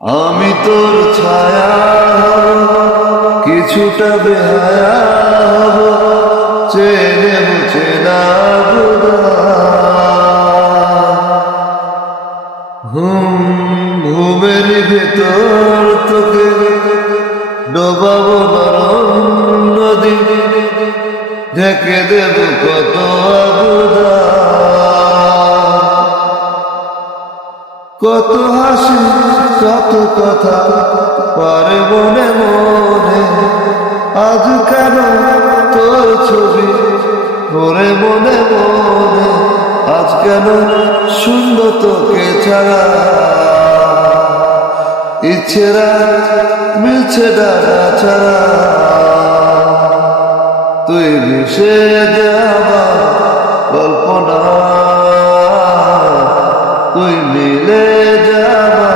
আমি তোর ছায়া হব, কিছুটা বেহায়া হব, চেনে মুছে না ঘুমের ভেতর তোকে ডোবাবো নরম নদী, ঢেকে দেব কত আবুদা, কত হাসি কত কথা পারে মনে মনে, আজ কেন তোর ছবি পরে মনে মনে, আজ কেন শূন্য তোকে ছাড়া, ইচ্ছেরা মিলছে ডানা ছাড়া, তুই মিশে যাবা কল্পনা, তুই মিলে যাবা